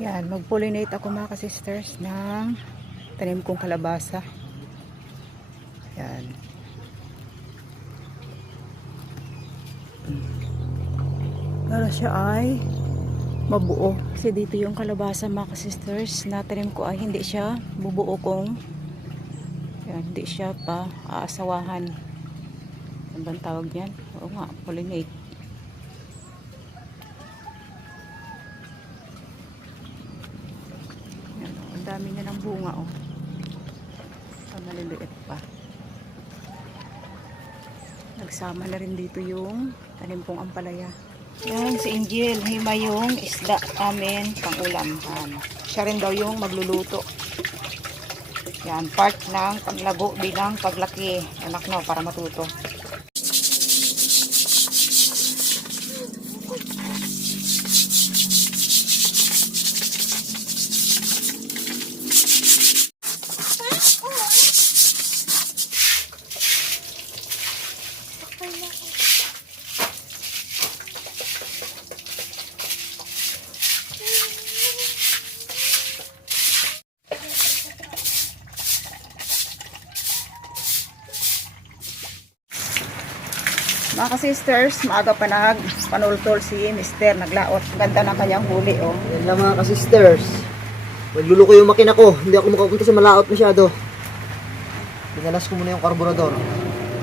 Yan, mag-pollinate ako mga ka-sisters ng tanim kong kalabasa. Yan. Para siya ay mabuo. Kasi dito yung kalabasa mga ka-sisters na tanim ko ay hindi siya bubuo kung yan, hindi siya pa aasawahan. Ano bang tawag yan? Oo nga, pollinate. Yan, ang dami niya ng bunga oh. Ang maliliit pa. Nagsama na rin dito yung tanim kong ampalaya. Yan, si Angel, hima yung isda amin pang ulam. Siya rin daw yung magluluto. Yan, part ng paglago bilang paglaki. Anak no, para matuto. Mga ka-sisters, maaga pa nagpanultol si Mister, naglaot. Ganda ng kanyang huli, oh. Yan lang mga ka-sisters. Magluluko yung makina ko. Hindi ako makapunta sa malaot masyado. Pinalas ko muna yung karburador.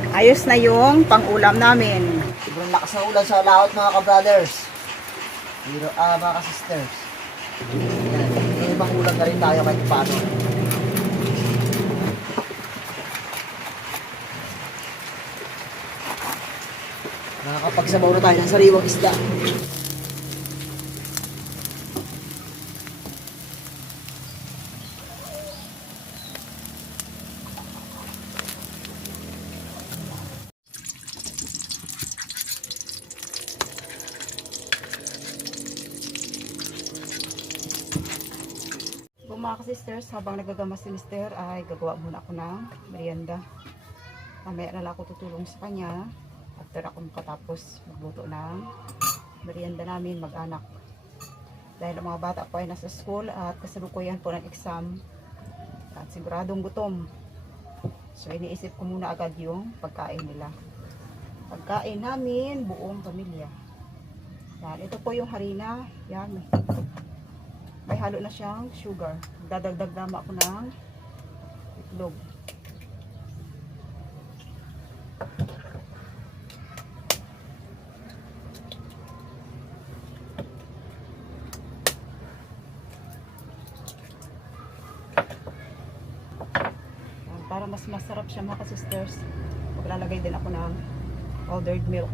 Ayos na yung pang-ulam namin. Sobrang lakas ng ulan sa laot mga ka-brothers. Pero, mga ka-sisters. May ibang ulam na rin tayo kahit paano. Nakakapagsabaw na tayo ng sariwang isda. Mga ka-sisters, habang nagagamas si Mister ay gagawa muna ako ng merienda. Mamaya na lang ako tutulong sa kanya after ako makatapos magluto ng merienda namin mag-anak. Dahil ang mga bata po ay nasa school at kasalukuyan po ng exam at siguradong gutom. So iniisip ko muna agad yung pagkain nila. Pagkain namin buong pamilya. Yan, ito po yung harina. Yan, may halo na siyang sugar. Dadagdag naman ako ng itlog. Para mas masarap siya mga ka-sisters, maglalagay din ako ng powdered milk.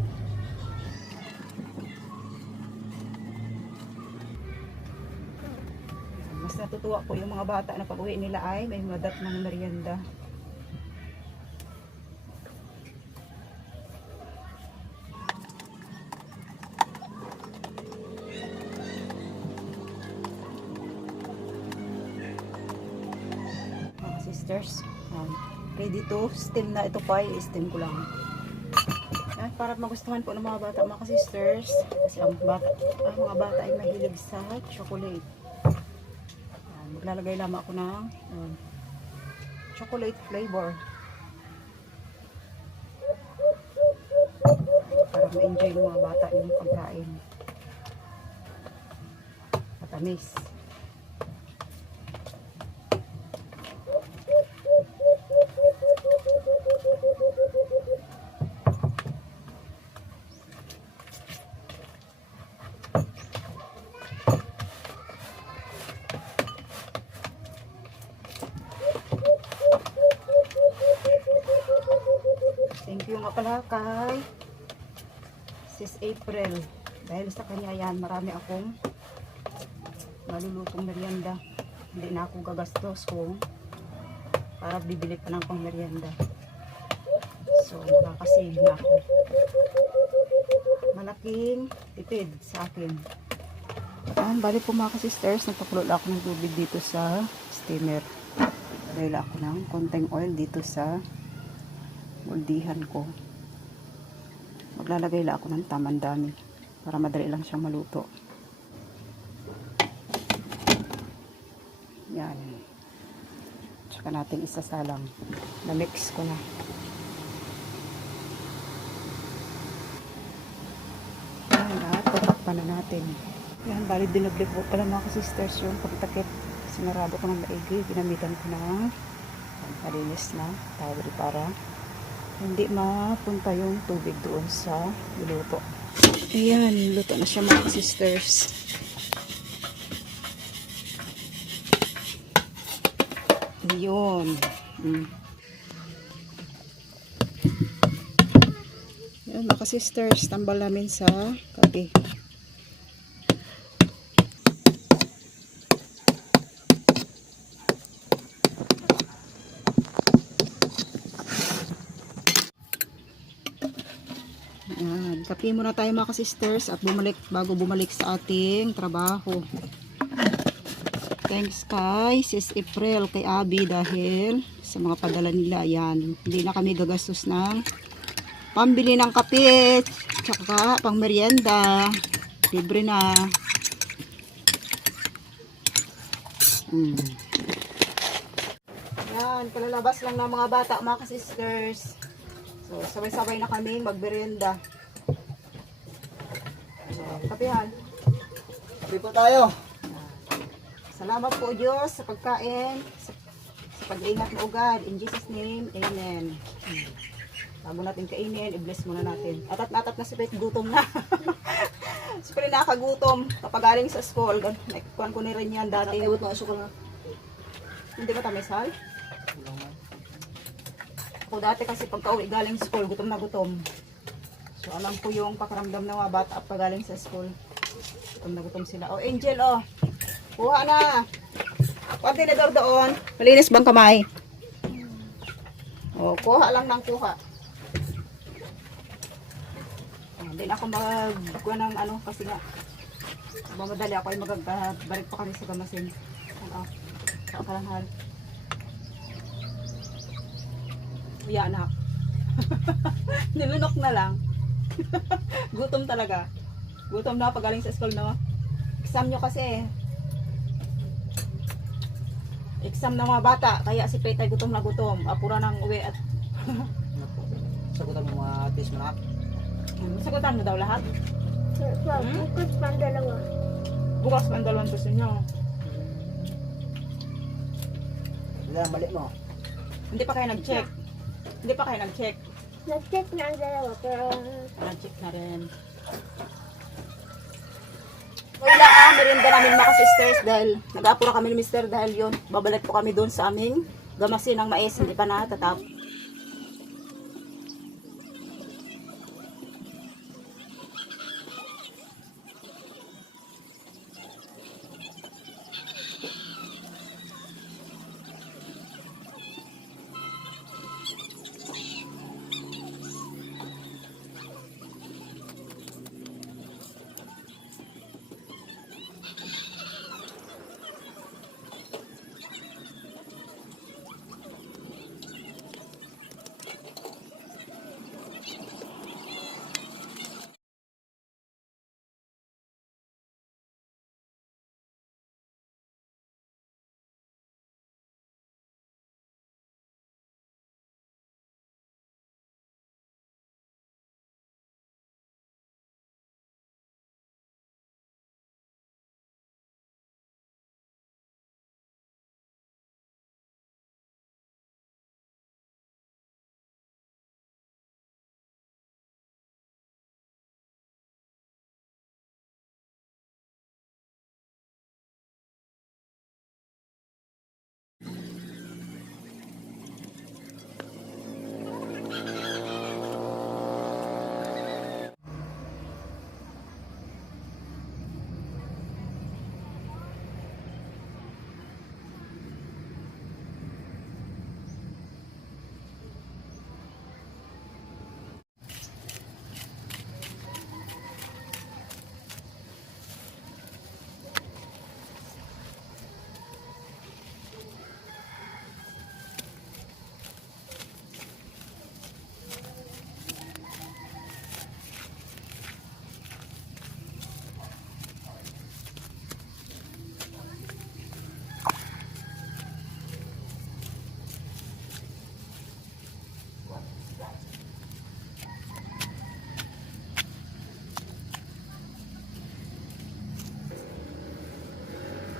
Mas natutuwa po yung mga bata na pag-uwi nila ay may madat ng merienda. Mga sisters, ready to steam na ito pa, i-steam ko lang. Yan, para magustuhan po ng mga bata mga sisters, kasi ang mga bata ay mahilig sa chocolate. Maglalagay lamang ako ng chocolate flavor para ma-enjoy ng mga bata yung pagkain. Matamis. Thank you nga pala kay Sis April. Dahil sa kanya yan, marami akong malulutong merienda. Hindi na ako gagastos kung para bibili pa ng pang merienda. So, makakasave na ako. Malaking tipid sa akin. Bali po mga ka-sisters, nagpakulot ako ng tubig dito sa steamer. Dahil ako ng konting oil dito sa muldihan ko. Maglalagay lang ako ng tamang dami para madali lang siyang maluto. Yan. Tsaka natin isasalang. Na-mix ko na. Yan, at tatakpan na natin. Yan, bali dinuglig ko pala mga sisters yung pagtakip. Sinarado ko ng maigi. Ginamitan ko ng malinis na towel para hindi mapunta yung tubig doon sa niluto. Ayan, luto na siya mga sisters. Yun. Yan mga sisters, tambal namin sa kape. Yan, kape muna tayo mga sisters at bago bumalik sa ating trabaho. Thanks kay Sis April, kay Abby dahil sa mga padala nila. Yan, hindi na kami gagastos ng pambili ng kape, tsaka pang merienda. Libre na. Yan, kalalabas lang ng mga bata mga sisters. So, sabay-sabay na kami magmerienda. So, kapihan. Kape po tayo. Salamat po Diyos sa pagkain, sa pag-iingat mo God. In Jesus name, Amen. Bago natin kainin, i-bless muna natin. Atat na si Pet, gutom na. Siyempre nakakagutom kapag galing sa school. Naikuhan ko na rin yan dati. Nakaiwot ng asukal na. Hindi ba tamisal? Ako dati kasi pagka uwi galing sa school, gutom na gutom. So alam ko yung pakaramdam ng mga bata pag galing sa school. Gutom na gutom sila. Oh Angel, oh. Kuha na. Kuha tinidor doon. Malinis bang kamay? O, kuha lang ng kuha. Hindi na ako magkuha ng ano kasi nga mamadali ako ay magabalik pa kami sa gamasin. Ano? Kakalahal. Uya anak. Nilunok na lang. Gutom talaga. Gutom na pag galing sa school, no? Exam nyo kasi exam ng mga bata, kaya si Pete ay gutom na gutom. Apura ng uwi at Sagutan mo mga tis mo na. sagutan mo daw lahat. Bukas pang dalawa. Bukas pa ang dalawang gusto nyo. Wala ang mali mo. Hindi pa kayo nag-check. Hindi pa kayo nag-check. Nag-check na ang dalawa pero Nag-check na rin. Wala merienda namin mga sisters dahil nag-apura kami ni Mr. dahil yun, babalik po kami doon sa aming gamasin ng mais, hindi pa natatapos.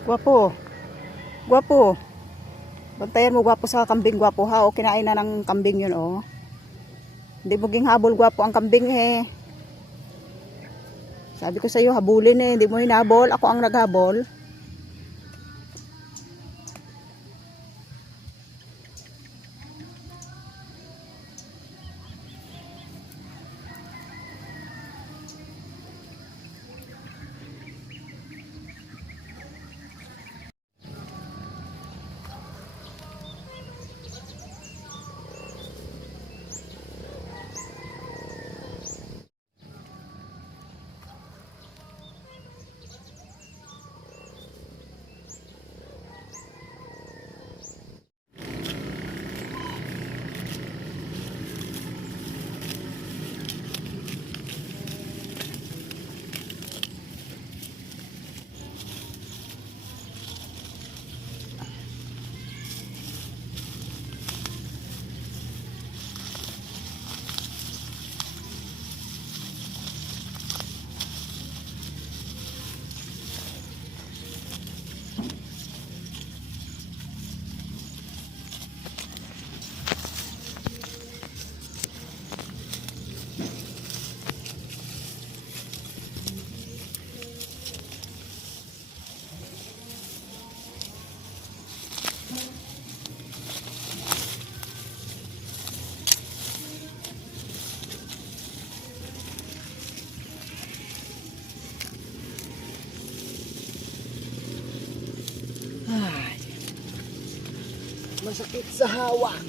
Gwapo. Gwapo. Bantayan mo gwapo sa kambing gwapo ha. O kinain na ng kambing yun oh. Hindi mo ging habol gwapo ang kambing eh. Sabi ko sa iyo habulin eh. Hindi mo hinabol. Ako ang naghabol. Ay, masakit sa hawak.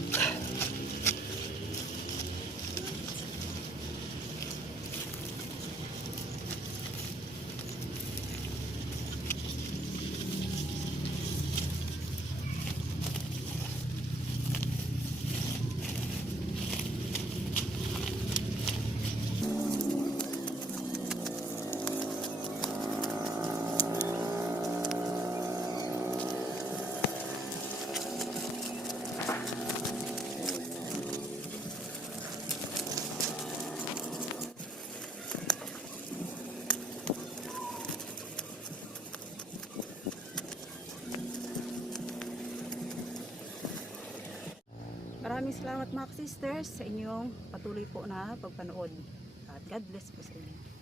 Maraming salamat mga sisters sa inyong patuloy po na pagpanood. At God bless po sa inyo.